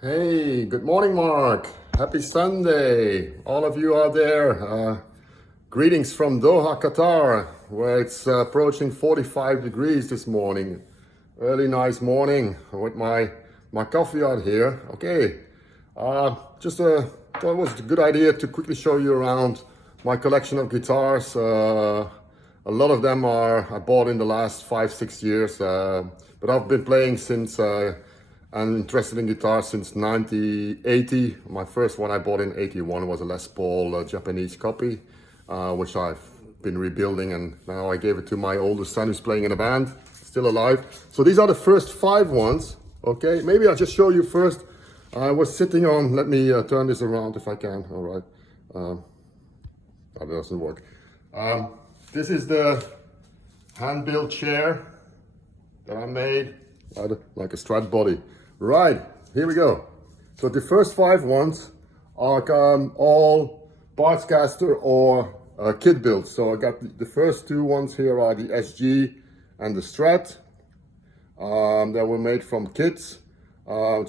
Hey, good morning, Mark. Happy Sunday. All of you out there. Greetings from Doha, Qatar, where it's approaching 45 degrees this morning. Early, nice morning with my coffee out here. Okay, thought it was a good idea to quickly show you around my collection of guitars. A lot of them I bought in the last 5-6 years, but I've been playing since I'm interested in guitar since 1980. My first one I bought in 81 was a Les Paul Japanese copy, which I've been rebuilding, and now I gave it to my oldest son who's playing in a band, still alive. So these are the first 5 ones, okay? Maybe I'll just show you first. I was sitting on, let me turn this around if I can, all right. That doesn't work. This is the hand-built chair that I made, like a Strat body. Right, here we go. So the first 5 ones are all Partscaster or kit built. So I got the first 2 ones here are the SG and the Strat. That were made from kits.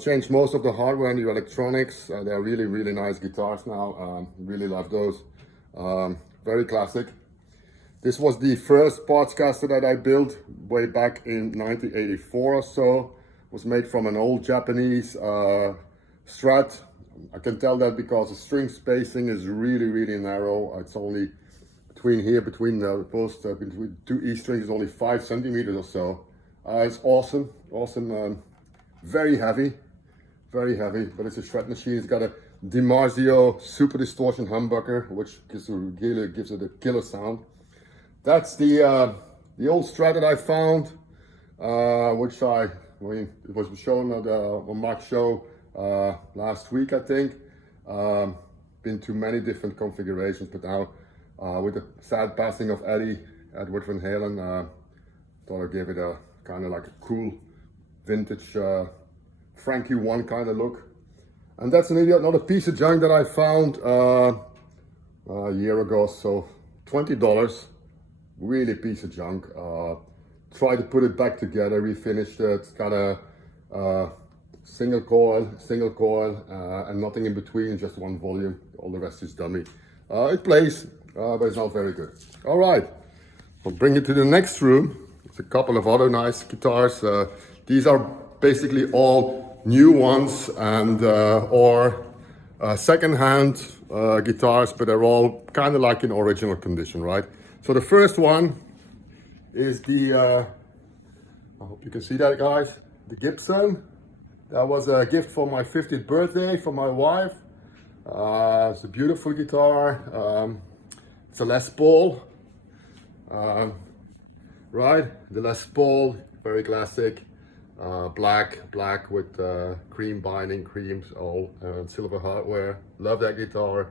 Changed most of the hardware and the electronics. They're really, really nice guitars now. Really love those. Very classic. This was the first Partscaster that I built way back in 1984 or so. It was made from an old Japanese Strat. I can tell that because the string spacing is really, really narrow. It's only between between 2 E strings is only 5 centimeters or so. It's awesome, very heavy, but it's a Strat machine. It's got a DiMarzio Super Distortion humbucker, which gives it a killer sound. That's the old Strat that I found, it was shown at on Mark's show last week, I think. Been to many different configurations, but now with the sad passing of Edward Van Halen, thought I'd give it a kind of like a cool vintage Frankie One kind of look. And that's another piece of junk that I found a year ago, so $20. Really piece of junk. Tried to put it back together, refinished it. It's got a single coil, and nothing in between, just one volume. All the rest is dummy. It plays, but it's not very good. All right, we'll bring it to the next room. It's a couple of other nice guitars. These are basically all new ones and or second-hand guitars, but they're all kind of like in original condition, right? So the first one is the, I hope you can see that, guys, the Gibson. That was a gift for my 50th birthday from my wife. It's a beautiful guitar. It's a Les Paul, right? The Les Paul, very classic. Black with cream binding, creams, all silver hardware. Love that guitar.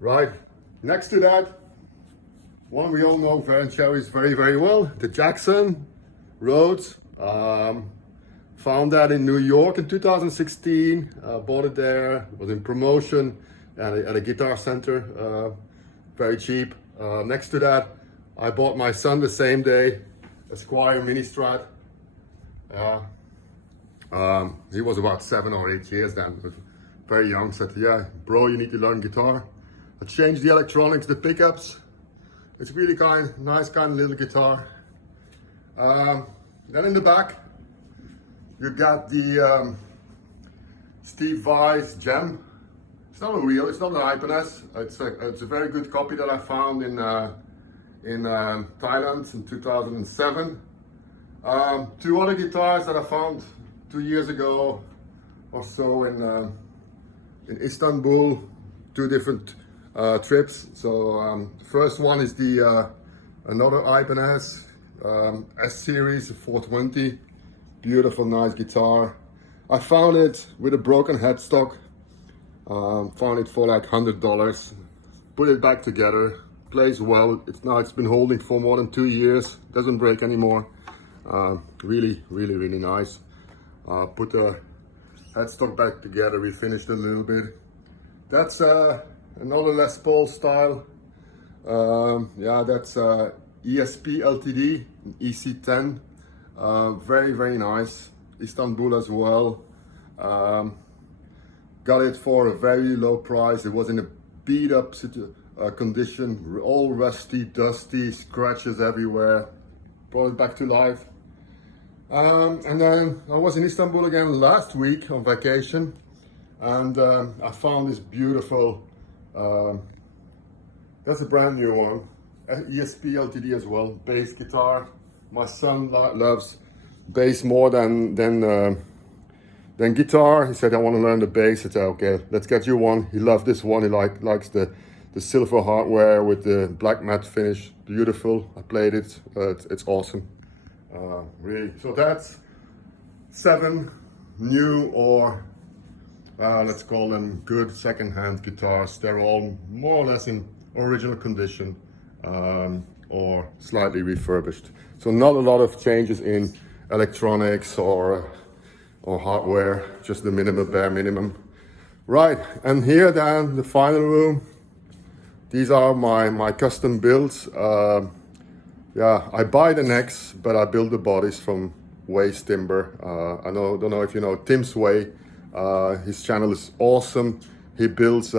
Right. Next to that, one we all know Vern Cherries very, very well, the Jackson Rhodes. Found that in New York in 2016. Bought it there. It was in promotion at a guitar center. Very cheap. Next to that, I bought my son the same day, a Squier Mini Strat. He was about 7 or 8 years then, very young. Said, yeah, bro, you need to learn guitar. I changed the electronics, the pickups. It's really nice kind of little guitar. Then in the back, you got the Steve Vai Gem. It's not a real, it's not an Ibanez. It's a very good copy that I found in Thailand in 2007. 2 other guitars that I found 2 years ago or so in Istanbul. 2 different trips. So the first one is the another Ibanez S series 420. Beautiful, nice guitar. I found it with a broken headstock. Found it for like $100. Put it back together. Plays well. It's been holding for more than 2 years. Doesn't break anymore. Really, really, really nice. Put the headstock back together. Refinished it a little bit. That's another Les Paul style. Yeah, that's ESP LTD EC10. Very, very nice. Istanbul as well. Got it for a very low price. It was in a beat up condition, all rusty, dusty, scratches everywhere. Brought it back to life. And then I was in Istanbul again last week on vacation, and I found this beautiful, that's a brand new one, ESP LTD as well, bass guitar. My son loves bass more than guitar. He said, I want to learn the bass. I said, okay, let's get you one. He loved this one. He likes the silver hardware with the black matte finish. Beautiful. I played it. It's awesome. Really. So that's 7 new, or let's call them good second-hand guitars. They're all more or less in original condition, or slightly refurbished. So not a lot of changes in electronics or hardware, just the minimum, bare minimum. Right, and here then the final room. These are my custom builds. Yeah, I buy the necks, but I build the bodies from Waste Timber. I don't know if you know Tim Sway. His channel is awesome. He builds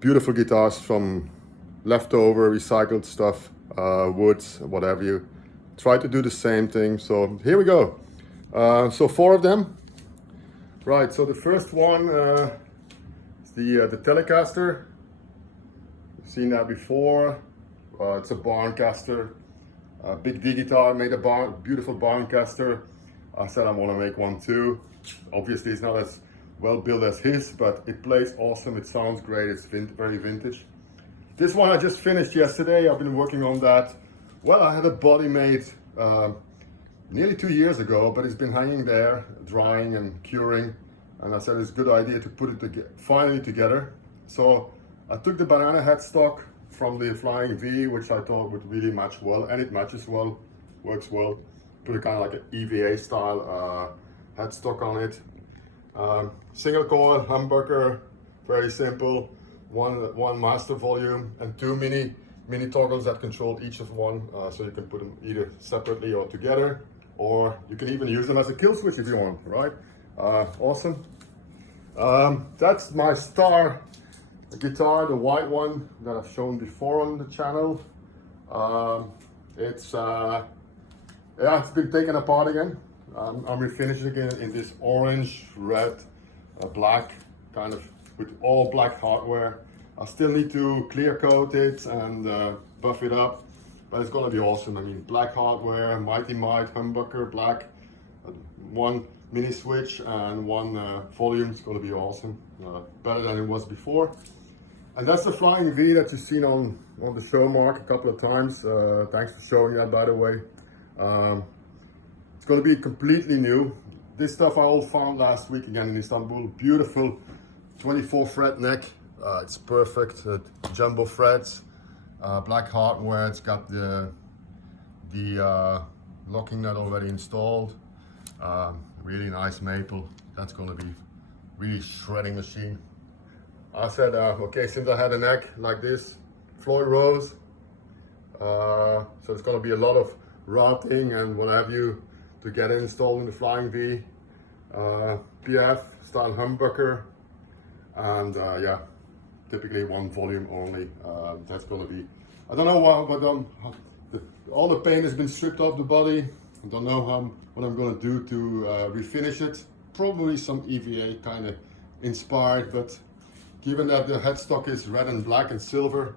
beautiful guitars from leftover recycled stuff, woods, whatever you. Try to do the same thing. So here we go. So 4 of them. Right, so the first one is the Telecaster. You've seen that before. It's a Barncaster. Big D guitar, made a beautiful Barncaster. I said I want to make one too. Obviously it's not as well built as his, but it plays awesome. It sounds great. It's very vintage. This one I just finished yesterday. I've been working on that. Well, I had a body made nearly 2 years ago, but it's been hanging there, drying and curing. And I said it's a good idea to put it finally together. So I took the banana headstock from the Flying V, which I thought would really match well, and it matches well, works well. Put a kind of like an EVA style headstock on it. Single coil humbucker, very simple. One master volume and 2 mini toggles that control each of one, so you can put them either separately or together, or you can even use them as a kill switch if you want, right? Awesome. That's my star guitar, the white one that I've shown before on the channel. It's been taken apart again. I'm refinishing again in this orange, red, black, kind of with all black hardware. I still need to clear coat it and buff it up, but it's gonna be awesome. I mean, black hardware, Mighty Mite, humbucker, black, 1 mini switch and 1 volume. It's gonna be awesome, better than it was before. And that's the Flying V that you've seen on the show, Mark, a couple of times. Thanks for showing that, by the way. It's gonna be completely new. This stuff I all found last week again in Istanbul. Beautiful 24 fret neck. It's perfect, jumbo frets, black hardware. It's got the locking nut already installed. Really nice maple. That's gonna be really shredding machine. I said, okay, since I had a neck like this, Floyd Rose, so it's gonna be a lot of routing and what have you to get it installed in the Flying V, PF style humbucker, and yeah, typically 1 volume only. That's gonna be, I don't know what, but all the paint has been stripped off the body. I don't know what I'm gonna do to refinish it. Probably some EVA kind of inspired, but given that the headstock is red and black and silver,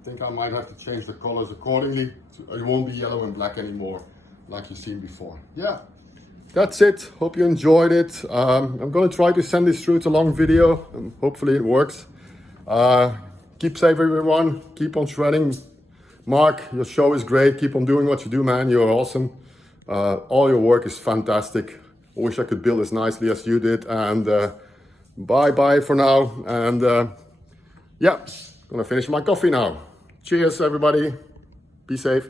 I think I might have to change the colors accordingly. So it won't be yellow and black anymore like you've seen before. Yeah, that's it. Hope you enjoyed it. I'm gonna try to send this through. It's a long video and hopefully it works. Keep safe, everyone. Keep on shredding. Mark, your show is great. Keep on doing what you do, man. You're awesome. All your work is fantastic. I wish I could build as nicely as you did. And bye for now. And yeah, gonna finish my coffee now. Cheers, everybody. Be safe.